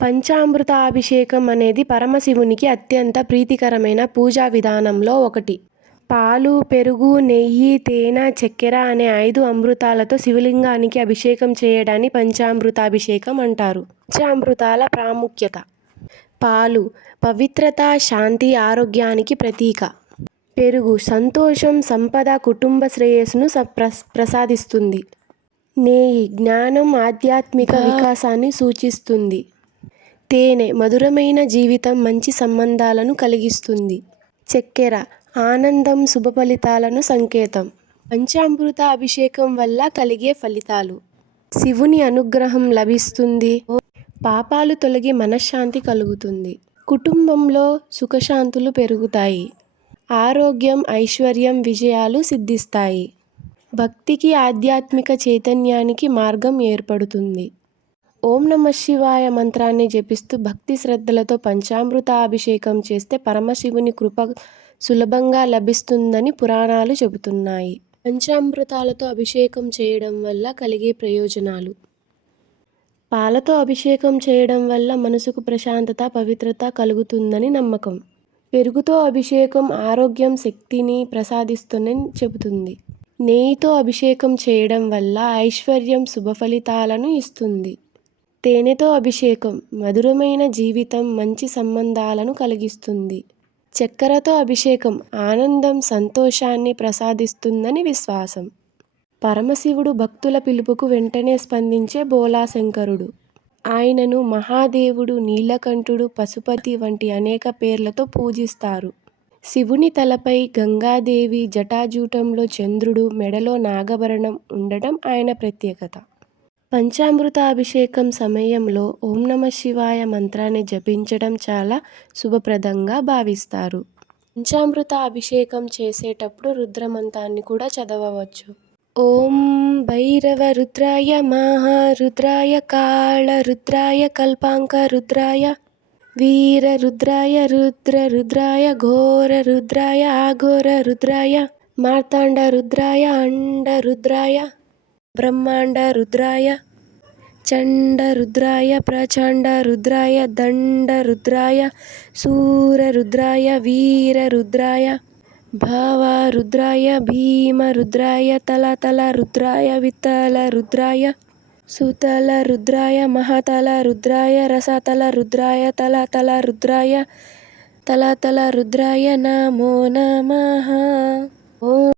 పంచామృతాభిషేకం అనేది పరమశివునికి అత్యంత ప్రీతికరమైన పూజా విధానంలో ఒకటి. పాలు, పెరుగు, నెయ్యి, తేనె, చక్కెర అనే 5 అమృతాలతో శివలింగానికి అభిషేకం చేయడాన్ని పంచామృతాభిషేకం అంటారు. పంచామృతాల ప్రాముఖ్యత. పాలు పవిత్రత, శాంతి, ఆరోగ్యానికి ప్రతీక. పెరుగు సంతోషం, సంపద, కుటుంబ శ్రేయస్సును ప్రసాదిస్తుంది. నెయ్యి జ్ఞానం, ఆధ్యాత్మిక వికాసాన్ని సూచిస్తుంది. తేనె మధురమైన జీవితం, మంచి సంబంధాలను కలిగిస్తుంది. చక్కెర ఆనందం, శుభ ఫలితాలను సంకేతం. పంచామృత అభిషేకం వల్ల కలిగే ఫలితాలు: శివుని అనుగ్రహం లభిస్తుంది. పాపాలు తొలగి మనశ్శాంతి కలుగుతుంది. కుటుంబంలో సుఖశాంతులు పెరుగుతాయి. ఆరోగ్యం, ఐశ్వర్యం, విజయాలు సిద్ధిస్తాయి. భక్తికి, ఆధ్యాత్మిక చైతన్యానికి మార్గం ఏర్పడుతుంది. ఓం నమః శివాయ మంత్రాన్ని జపిస్తూ భక్తి శ్రద్ధలతో పంచామృతాభిషేకం చేస్తే పరమశివుని కృప సులభంగా లభిస్తుందని పురాణాలు చెబుతున్నాయి. పంచామృతాలతో అభిషేకం చేయడం వల్ల కలిగే ప్రయోజనాలు: పాలతో అభిషేకం చేయడం వల్ల మనసుకు ప్రశాంతత, పవిత్రత కలుగుతుందని నమ్మకం. పెరుగుతో అభిషేకం ఆరోగ్యం, శక్తిని ప్రసాదిస్తుందని చెబుతుంది. నెయ్యితో అభిషేకం చేయడం వల్ల ఐశ్వర్యం, శుభ ఫలితాలను ఇస్తుంది. తేనెతో అభిషేకం మధురమైన జీవితం, మంచి సంబంధాలను కలిగిస్తుంది. చక్కెరతో అభిషేకం ఆనందం, సంతోషాన్ని ప్రసాదిస్తుందని విశ్వాసం. పరమశివుడు భక్తుల పిలుపుకు వెంటనే స్పందించే బోలాశంకరుడు. ఆయనను మహాదేవుడు, నీలకంఠుడు, పశుపతి వంటి అనేక పేర్లతో పూజిస్తారు. శివుని తలపై గంగాదేవి, జటాజూటంలో చంద్రుడు, మెడలో నాగభరణం ఉండటం ఆయన ప్రత్యేకత. పంచామృతాభిషేకం సమయంలో ఓం నమః శివాయ మంత్రాన్ని జపించడం చాలా శుభప్రదంగా భావిస్తారు. పంచామృత అభిషేకం చేసేటప్పుడు రుద్రమంత్రాన్ని కూడా చదవవచ్చు. ఓం భైరవ రుద్రాయ, మహారుద్రాయ, కాళ రుద్రాయ, కల్పాంక రుద్రాయ, వీర రుద్రాయ, రుద్ర రుద్రాయ, ఘోర రుద్రాయ, అఘోర రుద్రాయ, మార్తాండ రుద్రాయ, అండ రుద్రాయ, బ్రహ్మాండ రుద్రాయ, చండ రుద్రాయ, ప్రచండ రుద్రాయ, దండ రుద్రాయ, శూర రుద్రాయ, వీర రుద్రాయ, భవ రుద్రాయ, భీమ రుద్రాయ, తల రుద్రాయ, వితల రుద్రాయ, సుతల రుద్రాయ, మహతల రుద్రాయ, రసతల రుద్రాయ, తల రుద్రాయ, తల రుద్రాయ నమో నమః. ఓం